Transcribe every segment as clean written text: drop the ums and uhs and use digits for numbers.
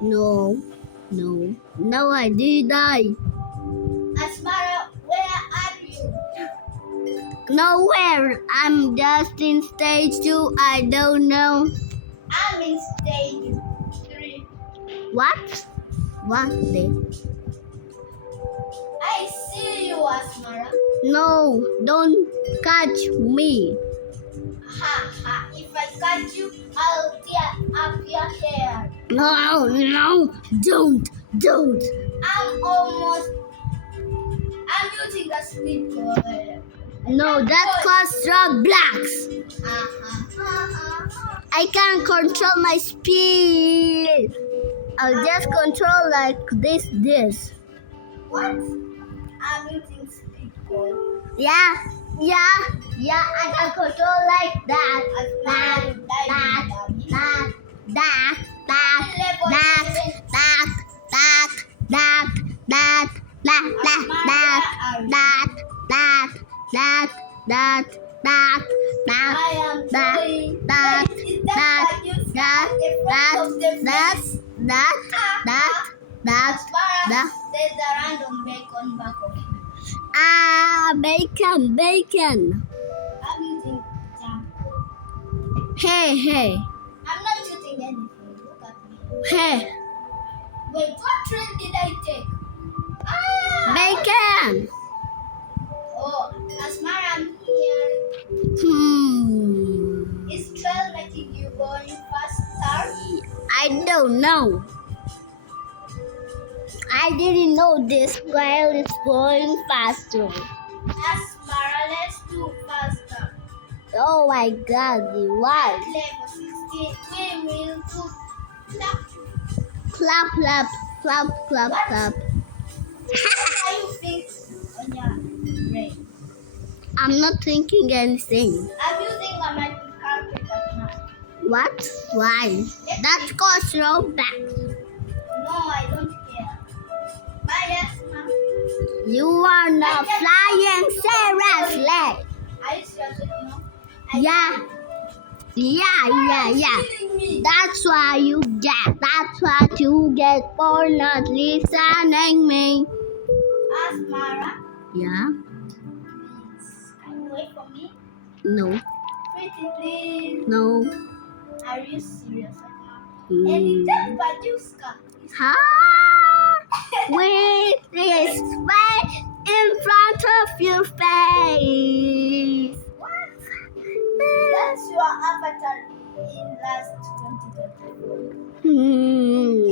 No, no, I didn't. Asmara, where are you? Nowhere. I'm just in stage 2. I don't know. I'm in stage 3. What? What then? I see you, Asmara. No, don't catch me. Ha ha, if I catch you, I'll tear up your hair. No, don't. I'm using the speed cover. No, that's called Roblox. I can't control my speed. I'll just control like this. What? I'm using speed cover. Yeah, I can control like that. There's a random bacon back of you. Bacon. I'm using jump. Hey. I'm not shooting anything. Look at me. Hey, Wait, what train did I take? Ah! bacon. Oh, Asmara, I'm here. Is trail making you going faster? I don't know. I didn't know this trail is going faster. Asmara, let's do faster. Oh my God, why? Level 16, we will do Clap. What are you fixing on your brain? I'm not thinking anything. I'm using a magic carpet at night. What? Why? That's called Roblox. No, I don't care. Bye, Asma. You are not flying seriously. Are you serious? No? Yeah. Kidding me. That's what you get for not listening me. Asmara, Yeah? please. Can you wait for me? No. Pretty please. No. Are you serious right now? Mm. Anything but you, Ska. Huh? With this right in front of your face. What? That's your avatar in last 2024.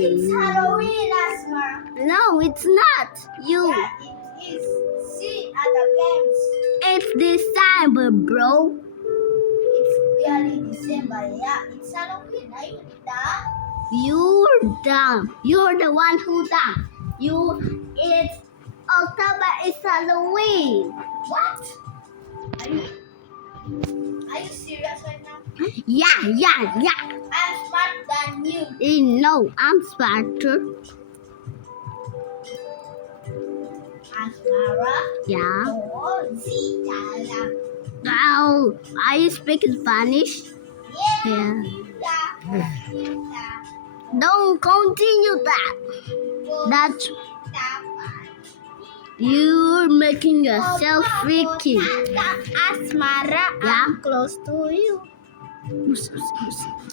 It's Halloween, Asma. No, it's not. You. Yeah, it is. See at the games. It's December, bro. It's clearly December. Yeah, it's Halloween. Are you dumb? You're dumb. You're the one who dumb. It's October is Halloween. What? Are you serious right now? Yeah. I'm smart than you. No, I'm smarter. Asmara. Yeah. Oh, Zita. Oh, are you speaking Spanish? Yeah. Yeah. Zita. Don't continue that. That's you're making yourself freaky. Asmara, Yeah. I'm close to you. What?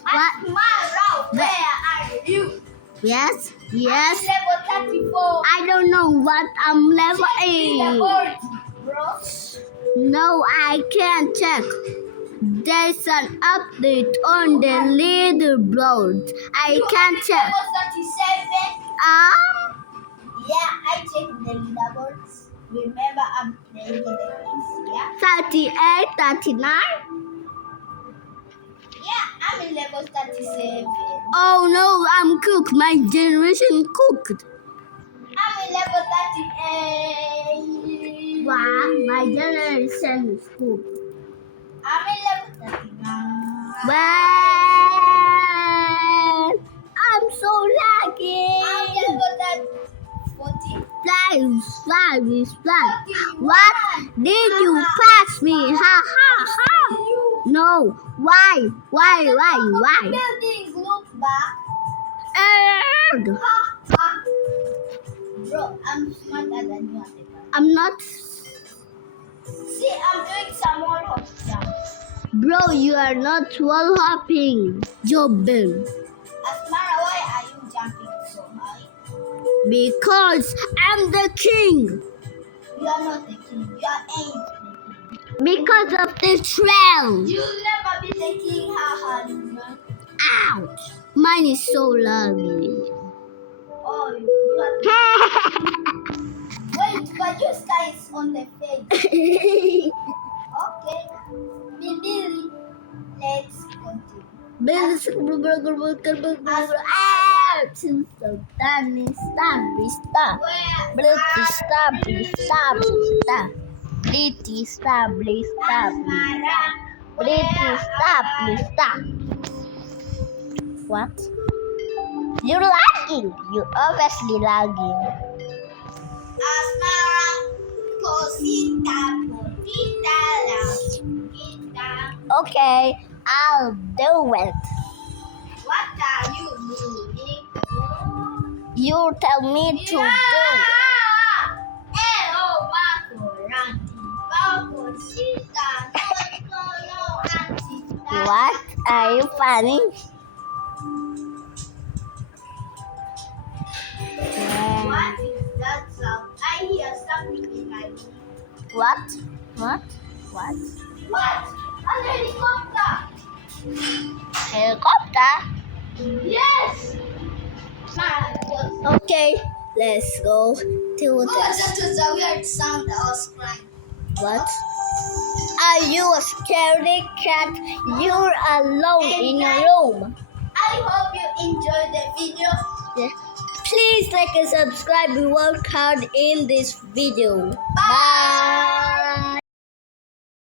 Asmara, where are you? Yes. Level 34. I don't know what I'm level Check the 8. board, bro. No, I can't check. There's an update on the leaderboard. I can't check. Level 37. Yeah, I checked the leaderboards. Remember, I'm playing the games, yeah? 38, 39. Yeah, I'm in level 37. Oh no, I'm cooked. My generation cooked. I'm in level 38. Wow, my generation is cooked. I'm in level 39. Well, I'm so lucky. I'm in level 40. Fly. 41. What? Did you pass me? Ha. You. No. Why? Building, look back. scared. Ha. Bro, I'm smarter than you. I'm not. See, I'm doing some more hop jump. Bro, you are not wall hopping. Jobbing. Asmara, why are you jumping so high? Because I'm the king. You are not the king. You ain't the king. Because of the trail. You'll never be the king, haha, man. Ouch. Mine is so lovely. Oh, you are. Wait, but your sky is on the face. Okay. Billy, let's continue. Ouch. So stop. Where Stop. Stop. Stop. What? You're lagging. You're obviously lagging. Asmara, cosita, bonita, la chiquita. Okay, I'll do it. What are you doing? You tell me to do. Hello, Marco, cosita, no, Antita. What? Are you funny? What is that sound? I hear something in my ear. What? What? An helicopter! Helicopter? Yes! Okay, let's go to Oh, this. that was a weird sound. I was crying. What? Are you a scaredy cat? You're alone in a room. I hope you enjoyed the video. Yeah. Please like and subscribe. We work hard in this video. Bye.